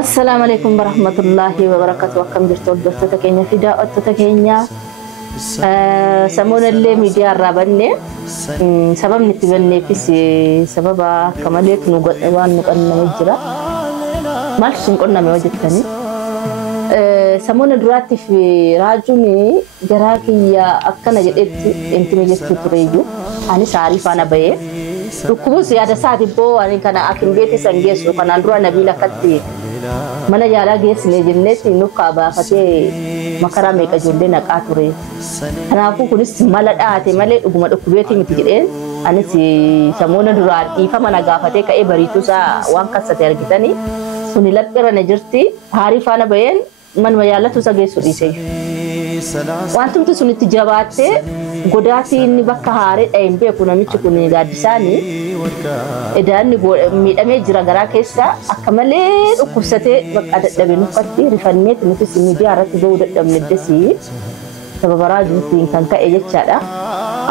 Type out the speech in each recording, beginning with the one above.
السلام عليكم ورحمة الله وبركاته. وكم جرتوا الدكتور كينيا في داء الدكتور كينيا سمونا اللي ميديا الرابنة سبب نتبني في سبب كماليك نقول نجرا مالك سنقولنا موجود ثاني سمونا دلوقتي في راجوني جراكي يا أكنا جدت أنت مجلس تريجو أنا سعرف أنا بيه ركوبس يا دساتي بو أنا كنا أكين بيتي سنجيس وكنا نروح نبيلا كتير mana jala ges ne jinneti nuka ba fate makara me ka jolle na kature ana ku kunis mala da te male duguma da kubeti miti giden anati samona durati fa mana gafate ka e baritu sa wan kassa ter gitani suni lappira na jirti harifa na bayen man mayala tu sa gesu dise wantum tu suni tijabate godati ni bakka hare embe kuna michi kuni gadisani edan ni mi dame jira gara kessa akamale ukubsate bakka daddabe nufatti rifannet nufisi media rat do daddam nedesi sababara jintin kan ka ejechada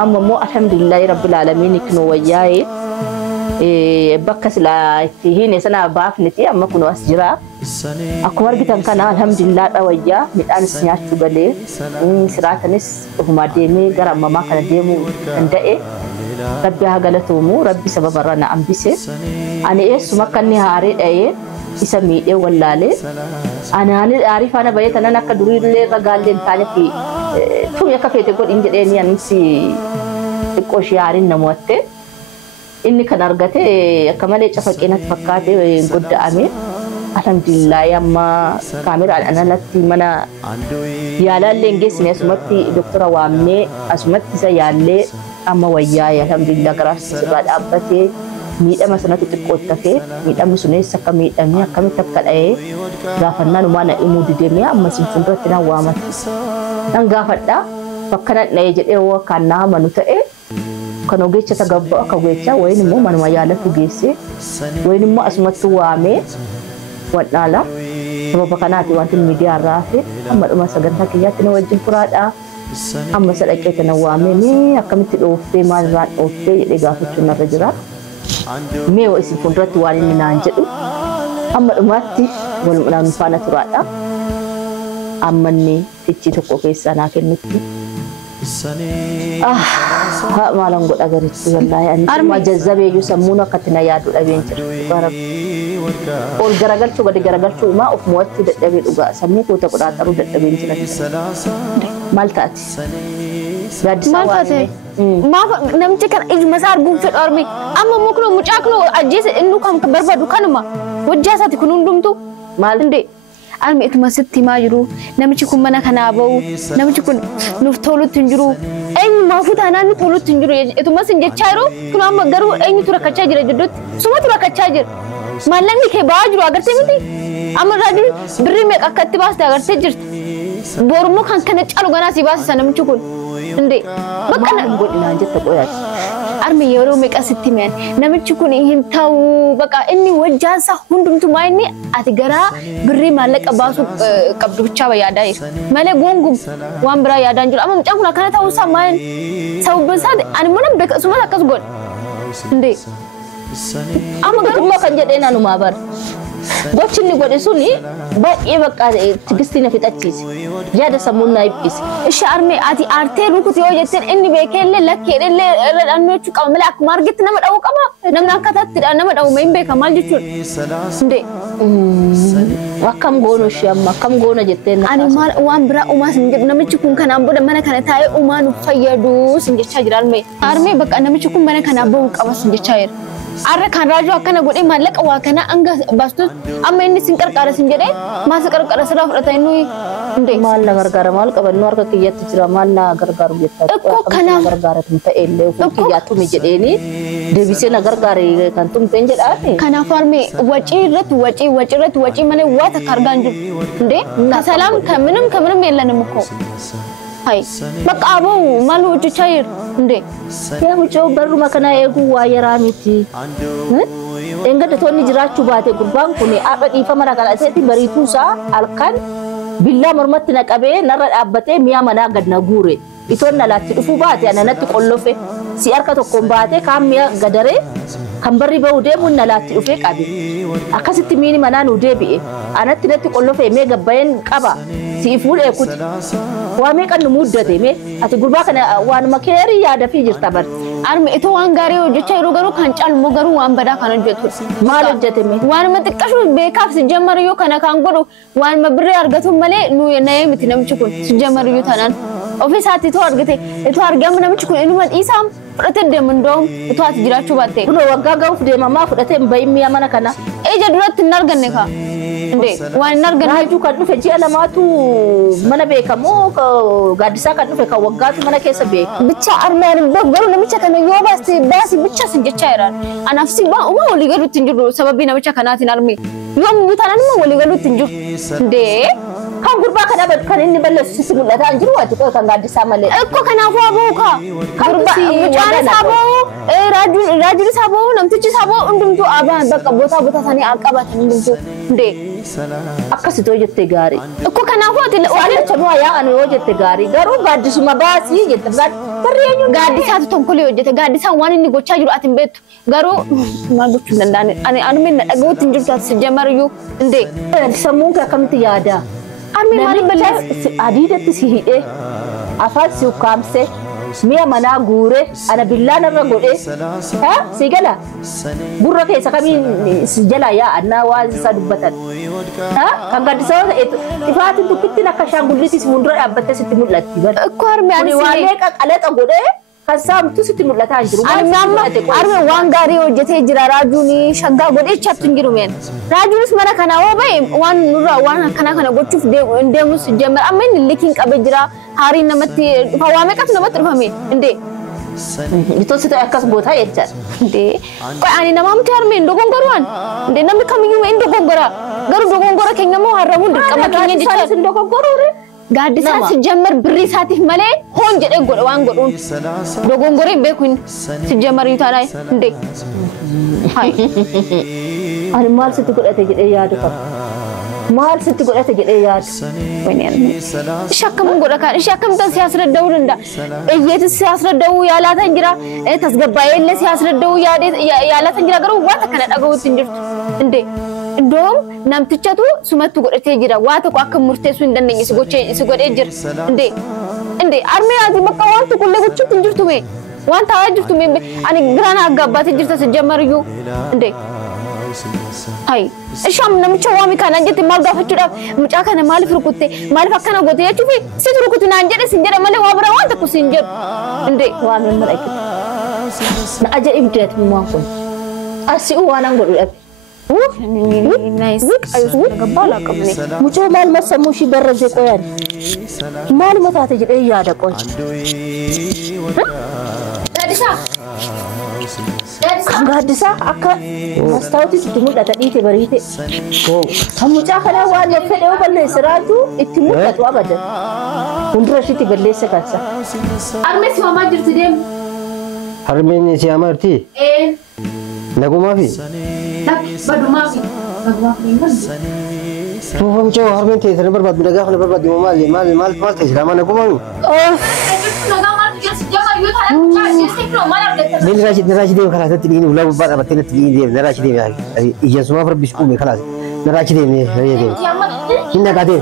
amma mo alhamdulillah rabbil alamin ikno wayaye bakka sila tihine sana baafniti amma kuno asjira akwar gitan kana alhamdulillah dawaya midan sinyatu bale siratanis huma demi garam mama kana demu ndae rabbi hagalatumu rabbi sababarana ambise ani esu makanni hare daye isami de wallale ana ani arifa na bayata naka durille ragalle tanati tum yakafete god inje de ni ansi ko shiarin namotte inni kan argate kamale chafaqinat fakkate godda ame alhamdulillah yamma kamera analatti mana yalalle ngesne asumatti doktora wamme asumatti sa yalle amma wayya alhamdulillah garas sibad abbate miidama sanatu tikkottafe miidama sunes sakka miidami akami takkadae gafanna numana imudi deme amma sinfundotina wamat dan gafadda fakkana naye jede wo kanna manuta kano gecha tagabba ka gecha wayni mo man mayala tu gese wayni mo asmatu wame wadala sababa kanati wantin media rafi amma duma saganta kiyati no wajin furada amma sadake ta nawame ni akamiti ofte malra ofte de gafutu na rajira me wa isi fundrati wani ni nanjedu amma dumatti wal mulan fana turada amma ni ticci to ko kessa na kennitti ha malang god agaritti wallahi an ma jazzabe yusammuna katina yadu dabentir barab ol garagal to gadi garagal to ma of muwatti da dabe duga sammu ko ta kuda taru da dabentir maltati maltati ma namti kan ijmasar gum fi armi amma mukno mucakno ajis innu kam barbadu kanuma wajjasati kunun dumtu malinde almi itmasitti majru namichi kun mana kana bawu namichi kun nuf tolutti njuru en mafuta nani tolutti njuru itmasin jechayro kun amma garu en turakacha jira jiddut suma turakacha jira mallanni ke baajru agarte miti amma rajul birri me qakkatti baasta agarte jirti bormo kan kana chalu gana si baasa namichi kun inde bakana godina jetta qoyat armi yoro me qasitti men namichi kun hintaw baka inni wajjasa hundumtu mayni ati gara birri malaka baasu qabdu bicha bayada male gongum wambra yadan jul amma mcakuna kana taw samayn sawbasad an munam beka suma takas god inde amma gatuma kan jedena no mabar gochinni gode suni ba e baka tigistina fitachis jada samunna ibis isha arme ati arte rukuti yo jetten inni bekelle lakkedelle annochu qamale ak margit nama daw qaba namna katat nama daw membe kamal jichun inde wakam gono shamma kam gono jetten ani mal wan bra umas namichi kun kana ambuda mana kana taye umanu fayyadu sinje chajiral me arme baka namichi kun mana kana bawu qaba sinje chayir arra kan raju akana gode malaka wa kana anga bastu amma inni sin qarqara sin jede mas qarqara sira fudata inni inde mal la gargara mal qaban nor ka kiyatti jira mal la gargaru jetta ko kana gargara tum ta elle ko kiyatu mi jede ni debise na gargare kan tum ten jeda kana farme waci mane wata karganju inde ka salam kaminum yelanum ko hay baqabu malu chayir inde ya mucho baru makana egu wa yaramiti engada tonni jirachu bate gurban kuni abadi famara kala seti baritu sa alkan billa marmatina qabe narra abbate miya mana gadna gure itonna latti dufu bate ananatti qollofe si harka tokkoon baatee kaan mi'a gadaree kan barri ba'u deemuun na laatti dhufee qabe akkasitti miini manaa nu deebi'e anatti natti qollofee mee gabbayeen qaba si fuudhee kuti waa mee kan nu muddate mee ati gurbaa kana waanuma keerii yaada fi jirta bar arme ito waan gaarii hojjechaa yeroo garuu kan caalmu garuu waan badaa kan hojjetu maal hojjete mee waanuma xiqqashu beekaaf si jammariyoo kana kan godhu waanuma birree argatu malee nu na'ee miti namichi kun si jammariyoo tanaan ofiisaatti itoo argate itoo argamu namichi kun inuma dhiisaam fudhatee deemu ndoom itoo ati jiraachuu baatte kun waggaa ga'uuf deemamaa fudhatee bayin mi'a mana kana ija duratti hin arganne ka inde waan hin arganne raajuu kan dhufe ji'a lamaatu mana beekamoo gaaddisaa kan dhufe kan waggaatu mana keessa beeka bicha armaan garuu namicha kana yoo baasi bicha sin jechaa jiraan anaaf si baa uma walii galuutti hin jiru sababii namicha kanaatiin arme yoo mutaan anuma walii galuutti hin jiru inde kan gurbaa kana kan inni balleessu si mul'ata hin jiru ati kan gaaddisaa malee ekko kanaafuu aboo ka gurbaa mucaan saaboo raajuu saaboo namtichi saaboo hundumtuu abaan bakka boota sanii qabatan hundumtuu inde akkasitoo jettee gaarii ekko kanaafuu ati waalicha nuwa yaa'an yoo jette gaarii garuu gaaddisuma baasii jette barreenyu gaaddisaatu tonkolii hojjete gaaddisaan waan inni gochaa jiru ati hin beektu garuu maal gochuu hin danda'an ani min dhaga'uutti hin jirtu ati si jammariyyuu inde sammuun kee akkamitti yaada arme maaliif balleessa adiidatti si hidhee afaan si ukkaamsee mi'a manaa guuree ana billaan irra godhee si gala gurra keessa kamiin si jala yaa'annaa waan isa dubbatan kan gaaddisaa ifaatiin dukkittiin akka shaangulliitis fuuldura dhaabbattee sitti mul'atti ekko arme ani waan qaqalexa godhee kan saamtu sitti mul'ataa hin jiru arme waan gaarii hojjetee jira raajuun shaggaa godhee chattu hin jiru meen raajuunis mana kana hoo ba'e waan nurra waan akkana kana gochuuf deemus jemmar amma inni likiin qabe jira haarii namatti dhufa waa meeqatu namatti dhufame inde Itu situ akas buta ya cat. De, kau ani nama mesti harus main dogongoran. De, nama kami main dogongora. Garu dogongora kayaknya mau haramun dek. Kamu kayaknya di sana dogongora re. Gadis saat sejamar beri saat ini malah hon jadi gorong gorong. Dogongora bekun sejamar itu ada dek. Hai. Ani mal situ kau ada jadi ya dekat. Mal situ kau ada jadi ya. Benar. Syakam gorakan, syakam tas siasat daun anda. Iya tu siasat daun ya lah tanjira. Tas gabayel le siasat daun ya lah tanjira garu wat kanan agak tinjur. Ende. Dom nam tuca tu sumat tu gorat jira. Wat aku akan murte sundan nengi sugot ejir. Ende. Arme azi bakawan tu kulle gucu tinjur tu me. Wan tahu jur tu me. Ani grana agak batu jir tas sejamar yu. Ende. Hai, Syam nama cowok mikana jadi mal dah facura, macam kana mal furukutte, mal fakana gote ya cuci, saya furukutte nanjade sinjare malah wabra wan tak sinjar, ende wan mereka. Nak aja ibdat muampun, asyik wanang berulat. Nice, ayo sudah kebal aku ni. Muncul mal masa mushi berreze koyan, mal mata aja jadi ya ada koy. Gadisa akka mastawti itti mul'ata dhiite bariite. Kan mucaa kana waan fedhe oo balleessa raaju itti mul'atu abadan. Hundura ishiitti balleessa kansa. Arme si mamaa jirti deemu. Harmeen si amarti? Nagumaa fi? Badumaa fi. Tuufam coo harmeen ta'e sana barbaadu nagaa kana barbaadu maal ta'e silaamaa nagumaa fi? Narashi deem khalas tiliin ulah bubar apa tiliin deem narashi deem ijan semua berbis kumi khalas narashi deem ni saya deem indah kade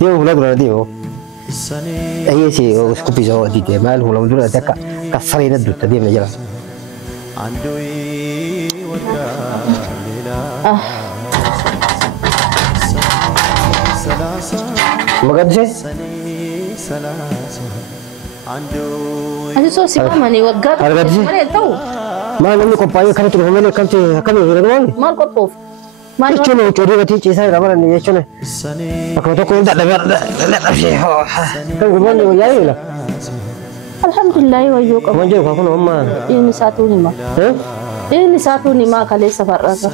dia ulah dulu dia ayah sih उसको पिज़्ज़ा दी थी मैं उlah dulu ada kasar ini dulu tadi macam Makan sih? Aduh so si mama ni waggat. Mana tahu? Mana ni kau payah kan tu mana kan tu doang? Mal kau pof. Mal kau ni curi berarti cisa ramai ni cune. Aku tu kau tak dengar sih. Kau gimana ni ya lah? Alhamdulillah wa yuk. Kamu jauh kau nak mana? Ini satu ni mah. Ini satu ni mah kali safar rasa.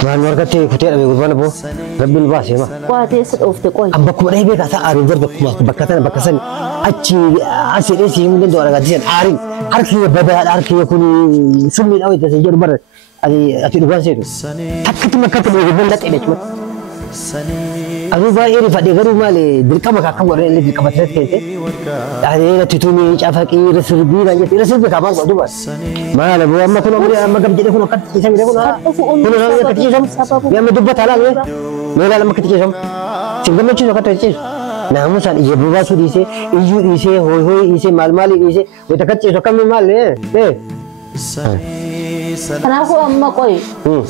Mana warga tu kutiak lebih gimana bu? Rabbil bas ya mah. Wah dia set of the coin. Abang kau dah ibu kata arin bakasan asyik sih mungkin tu orang kata arin arki beda arki kuni sumit awet tu sejar bar adi ati dua sih tu. Tak kita makan tu lebih banyak ini cuma Anu baay'ee rifadhe garuu maali dirqama kakkan warreen illee dirqama tirate keesse. Dhaanii tituumii cafaqii sirbii naan jette sirbii kaabaan godhu bas. Maala boo amma kun amma gab jedhe kun akkatti ciisan jedhe kun kun akkatti ciisan yamma dubbata laa meela amma akkatti ciisan. Singammachiisu akkatti ciisu. Naamusaan ija baasuu dhiisee iyyuu dhiisee hooy dhiisee maal dhiisee wayita akkatti ciisu akkamii maal Kanaafuu amma qoy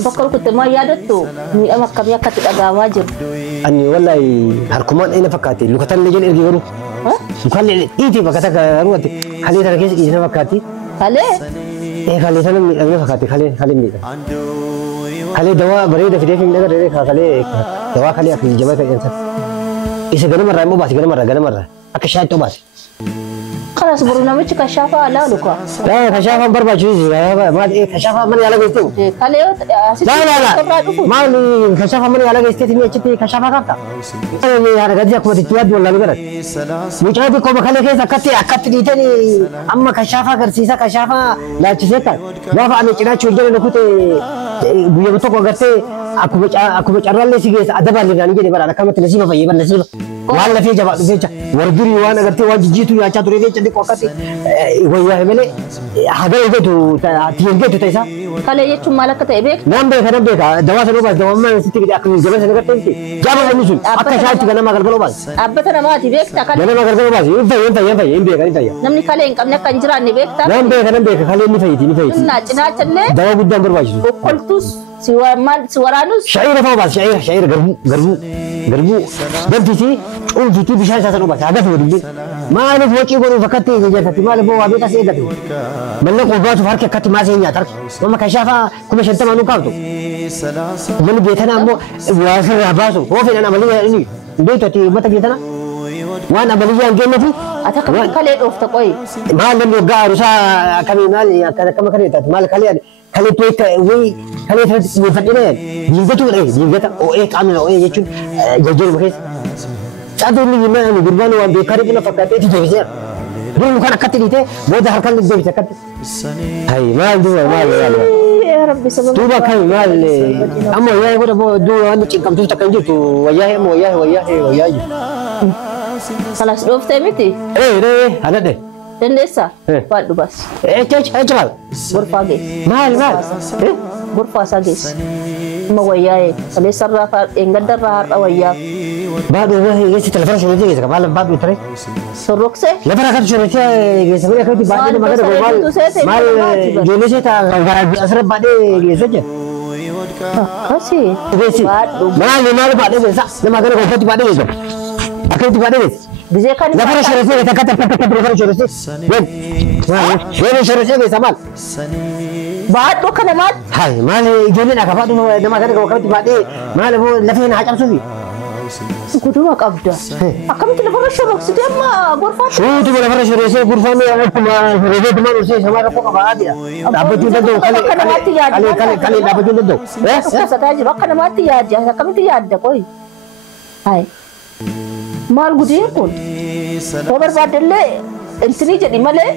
bakka rukutte maa yaadattu miidhama akkamii akkatti dhaga'amaa jiru. Ani wallahi harkumaan ina fakkaate lukatan illee jedhe ergi garuu. Mukaan dhiiti bakka takka ruwate kalee tana keessa dhiisna fakkaati. Kalee? Kalee tana miidhagna fakkaate kalee miidhagna. Kalee dawaa bareeda fidee fi miidhaga kalee dawaa kalee akka jabaa kan jensan. Isa ganamarraa immoo baasi ganamarraa akka shaayitoo baasi. Kanas buru namichi kashaafaa alaalu kwa. Kashaafaan barbaachisu kashaafaa mana yaala geessite. Kalee maali kashaafaa mana yaala geessite ni achitti kashaafaa qabda. Yaada gadi akkuma itti yaaddu wallaalu garan. Mucaa xiqqoo bakkalee keessa akkatti dhiitanii amma kashaafaa agarsiisa kashaafaa laachisee kan gaafa ani cinaachuu hin jedhane kute guyyaa tokko agartee akkuma carraallee si geessa adabaallee naani jedhe baraan akkamatti nasiiba fayyee bara nasiiba. Waan lafee jabaa dhufeecha wargirii waan agartee waan jijjiitu nyaachaa ture jecha dhiqoo akkatti wayyaa malee haga eegeetu tiyengeetu ta'isaa. Kalee jechuun maal akka ta'e beektu? Nan beeka dawaa sana obaas dawaa mana sitti gadi akka jabaa sana garteetti jaaba inni sun akka shaatti ganama galgala obaas. Dhaabbata namaati beekta kalee. Ganama galgala obaas hin fayya. Namni kalee hin qabne akka hin jiraanne beekta? Nan beeka kalee ni fayyiti. Cinaachallee. Dawaa guddaan barbaachisu. Okkoltus si waraanus. Shaayira fa'aa obaas shaayira garbuu danfisi cunfiti bishaan isaa sana obaas hagafi waliin maaliif wacii godhuuf akkatti jajjatatti maaliif waa beekas eeggatu mallaqoo baasuuf harki akkatti maasee nyaata harki nama kashaafaa 50,000 nu kaaftu manni beetana ammoo waa sirraa baasu hoofedhaan amaliyyaa inni beektu ummata beetana waan amaliyyaa hin geenyeefi ati akka kalee dhoofta qoyi maal namni waggaa arusaa akkamii maal akkama kalee taate maal kalee tuwekka wayii kalee irratti xiyyeeffadhee diingatu diingata o'ee qaamni o'ee jechuun jajjaruma keessa. Caadonni yimmaan gurbaan waan beekarii buna fakkaatee itti deebiseera. Durni kan akkatti dhiitee booda harkaan deebise akkatti. Hayi maal duuba maal yaala. Duuba kan maal amma wayyaa godha duuba waan cinqamtuuf takka hin jirtu wayyaa jiru. Kalas dhooftee miti? Anadhe. Dandeessa? Baadhu baas. Maal? Gorfaa geesse. Maal? Gorfaa isaa geesse. Amma wayyaa'ee kaleessarraa eengaddarraa har'a wayyaaf. Baadhu geesse telefona shorotee geesse maal baadhu ture? Sorroksee? Lafa akkatti shorotee geesse malee akkatti baadhee magana maal ijoollee ishee asirra baadhee geesse jira. Akkasii. Maal baadhee geessa nama gara gonfatti baadhee geessa. Akkatti baadhee geesse. Gisee kan lafa shorotee geessa akkatti lafa shorotee. Yoo shorotee geessa maal? Baadhu kana maal? Hai maal ijoolleen akka baadhu nama gara gonfatti baadhee maal lafee na hacamsuufi. Guduma qabda. Akkamitti lafarra shoroksite amma gorfaa? Shuutu lafarra shorosee gurfaan akkuma shorosee tumaan ursee shamaa rakkoo qaba adiidha. Dhaabbachuun danda'u kalee dhaabbachuun danda'u. Dhukkubsataa jiru akka namaatti yaadda akkamitti yaadda qoyi? Hai maal gudiin kun? Yoo barbaaddellee intinii jedhi malee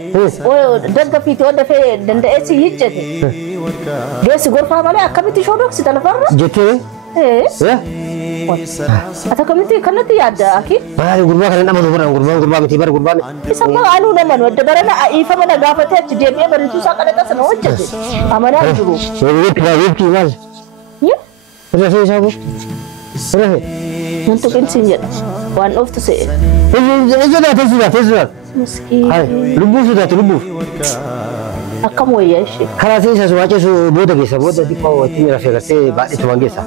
daggafiiti yoo dafee danda'ee si hijjete. Geessi gorfaa malee akkamitti shoroksite lafarra? Jettee? Ata kamiti kanatti yaadda aki? Maali gurbaa kana nama nubaraan gurbaa miti bara gurbaan. Isa ma anuu nama nu adda barana ifa mana gaafatee achi deemee bariituu isaa kadhata sana hojjete. Amanaa jiru. Weebki maal? Rafee isaa kun? Rafee? Nantu qinsiin jedha. Waan dhooftu se'e. Teessuudhaaf. Lubbuu sodaatu lubbuuf. Akkam wayyaa ishee. Karaa isaa waaceessu booda geessa booda xiqqoo ittiin rafee gartee baadhiitu waan geessa.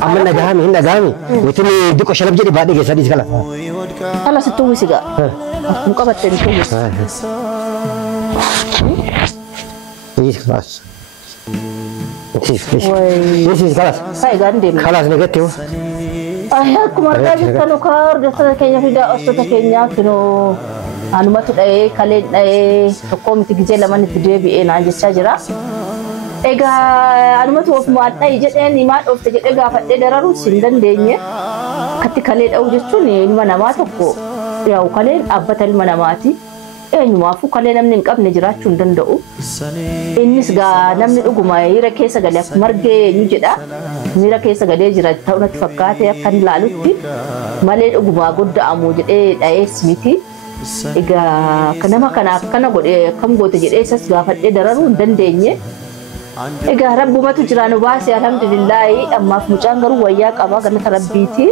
Amma nagahami hin nagahami witini diko shalab jadi baadhi geessa dis kala. Kala situ wisiga. Muka batten tu. Yes kelas. Yes kelas. Saya gandem. Kelas negatif. Ayah kumarga kita nukar desa Kenya tidak ostota Kenya kino anu matu dai kale dai tokom tigje laman tidebe en anje sajira. Egaa anumatu of maadhaa jedheen maal dhufte jedhee gaafadhee dararuu hin dandeenye katti kalee dha'u jechuun ilma namaa tokko yaa'u kaleen dhaabbata ilma namaati eenyumaafu kalee namni hin qabne jiraachuu hin danda'u. Innis gaa namni dhuguma hira keessa galee akka margee eenyu jedha. Hira keessa galee jira ta'uu natti fakkaate akkan ilaalutti malee dhuguma godda'amu jedhee dhayees miti. Egaa nama kana akkana godhee akkam goote jedhee isas gaafadhee dararuu hin dandeenye. Egaa rabbumatu jira nu baase alhamdulillaahi ammaaf mucaan garuu wayyaa qaba galata rabbiiti.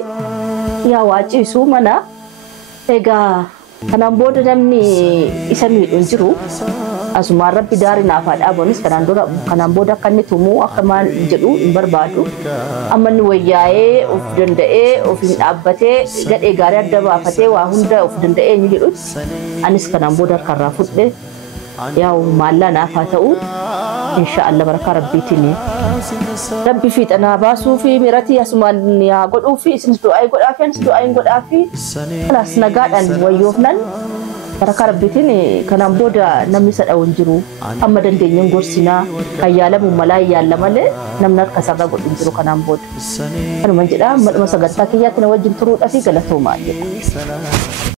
Yaa waacisu mana. Egaa kanaan booda namni isa miidhu hin jiru. Asuma rabbi daarii naaf haa dhaabanis kanaan booda akka inni tumuu akka maal jedhu hin barbaadu. Amma inni wayyaa'ee of danda'ee of hin dhaabbatee gadhee gaarii adda baafatee waa hunda of danda'ee inni jedhutti anis kanaan booda harkarraa fudhe yaa'u maallaa naaf haa ta'u. Inshaallah baraka rabbiitiin rabbi fiixanaa baasuu fi miratii asumaan yaa godhuu fi isinis du'aa godhaa fi anis du'aa godhaa fi kanaas nagaadhaan wayyoofnan baraka rabbiitiin kanaan booda namni isa dha'u hin jiru amma dandeenyeen gorsinaa kan yaalamu malaa yaalla malee namni harka sarara godhu hin jiru kanaan booda. Kanuma jedhaa sagantaa kiyyaatti na wajjin turuudhaa fi galatoomaa jedha.